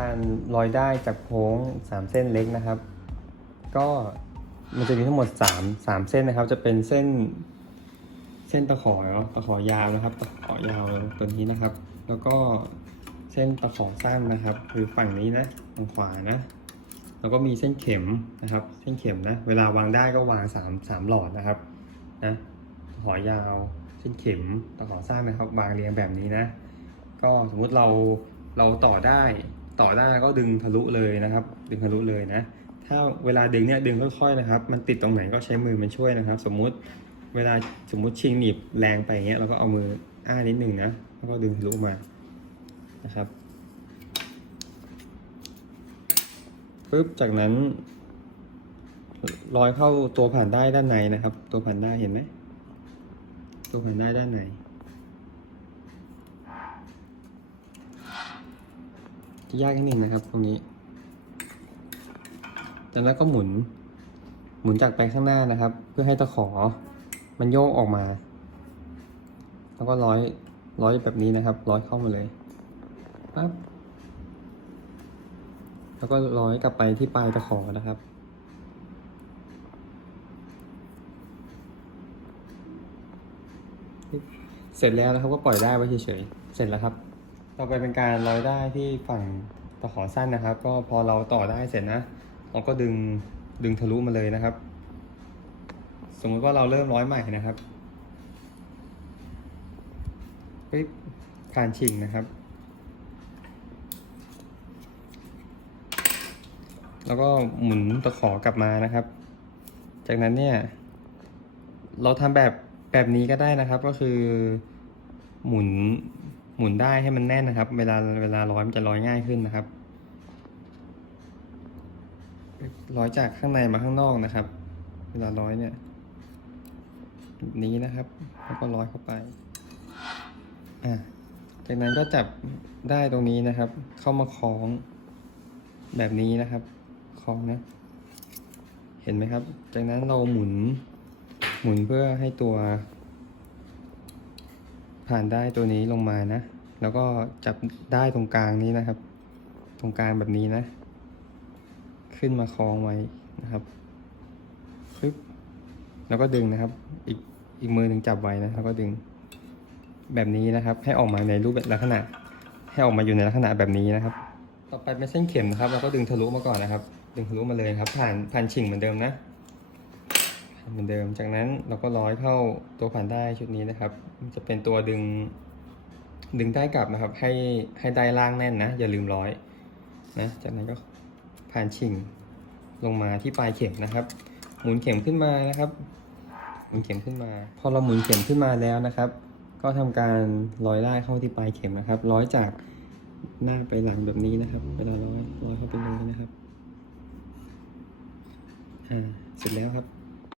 การร้อยได้จากโค้ง 3 เส้นเล็กนะครับ ก็มันจะมีทั้งหมด 3 3 เส้นนะครับ จะเป็นเส้น เส้นตะขอตะขอยาวนะครับ ตะขอยาวตัวนี้นะครับ แล้วก็เส้นตะขอสั้นนะครับ คือฝั่งนี้นะทางขวานะ แล้วก็มีเส้นเข็มนะครับ เส้นเข็มนะ เวลาวางได้ก็วาง3 3หลอดนะครับนะตะขอยาว เส้นเข็ม ตะขอสั้นนะครับ วางเรียงแบบนี้นะ ก็สมมุติเราเราต่อได้ ต่อได้ก็ดึงทะลุเลยนะครับ ดึงทะลุเลยนะ ถ้าเวลาดึงเนี่ยดึงค่อยๆนะครับ มันติดตรงไหนก็ใช้มือมันช่วยนะครับ สมมุติเวลาสมมุติชิงหนีบแรงไปอย่างเงี้ยเราก็เอามืออ้านิดหนึ่งนะแล้วก็ดึงทะลุมานะครับปึ๊บจากนั้นรอยเข้าตัวผ่านได้ด้านในนะครับ ตัวผ่านได้เห็นไหมตัวผ่านได้ด้านใน จะยากนิดนึงนะครับ ตรงนี้ จากนั้นก็หมุน หมุนจากไปข้างหน้านะครับ เพื่อให้ตะขอ มันโยกออกมา แล้วก็ร้อยร้อยแบบนี้นะครับ ร้อยเข้ามาเลยปั๊บแล้วก็ร้อยกลับไปที่ปลายตะขอนะครับเสร็จแล้วนะครับก็ปล่อยได้ไว้เฉยๆ เสร็จแล้วครับ ต่อไปเป็นการร้อยได้ที่ฝั่งตะขอสั้นนะครับ ก็พอเราต่อได้เสร็จนะเราก็ดึงดึงทะลุมาเลยนะครับ สมมติว่าเราเริ่มร้อยใหม่นะครับปึ๊บการชิงนะครับ แล้วก็หมุนตะขอกลับมานะครับ จากนั้นเนี่ย เราทำแบบแบบนี้ก็ได้นะครับ ก็คือหมุน หมุนได้ให้มันแน่นนะครับ เวลาเวลาร้อยมันจะร้อยง่ายขึ้นนะครับ ร้อยจากข้างในมาข้างนอกนะครับ เวลาร้อยเนี่ยนี้นะครับ แล้วก็ร้อยเข้าไป อะจากนั้นก็จับได้ตรงนี้นะครับ เข้ามาคล้องแบบนี้นะครับคล้องนะ เห็นไหมครับ จากนั้นเราหมุนหมุนเพื่อให้ตัว ผ่านได้ตัวนี้ลงมานะ แล้วก็จับได้ตรงกลางนี้นะครับ ตรงกลางแบบนี้นะ ขึ้นมาคล้องไว้นะครับปึ๊บแล้วก็ดึงนะครับ อีกอีกมือหนึ่งจับไว้นะแล้วก็ดึงแบบนี้นะครับ ให้ออกมาในรูปแบบลักษณะ ให้ออกมาอยู่ในลักษณะแบบนี้นะครับ ต่อไปเป็นเส้นเข็มนะครับ เราก็ดึงทะลุมาก่อนนะครับ ดึงทะลุมาเลยครับ ผ่านผ่านชิงเหมือนเดิมนะ เหมือนเดิม จากนั้นเราก็ร้อยเข้าตัวผ่านได้ชุดนี้นะครับ จะเป็นตัวดึง ดึงได้กลับนะครับ ให้ให้ได้ล่างแน่นนะ อย่าลืมร้อยนะ จากนั้นก็ผ่านชิงลงมาที่ปลายเข็มนะครับ หมุนเข็มขึ้นมานะครับ หมุนเข็มขึ้นมา พอเราหมุนเข็มขึ้นมาแล้วนะครับ ก็ทำการร้อยได้เข้าที่ปลายเข็มนะครับ ร้อยจากหน้าไปหลังแบบนี้นะครับ เวลาร้อยร้อยเข้าไปเลยนะครับ อ่า เสร็จแล้วครับ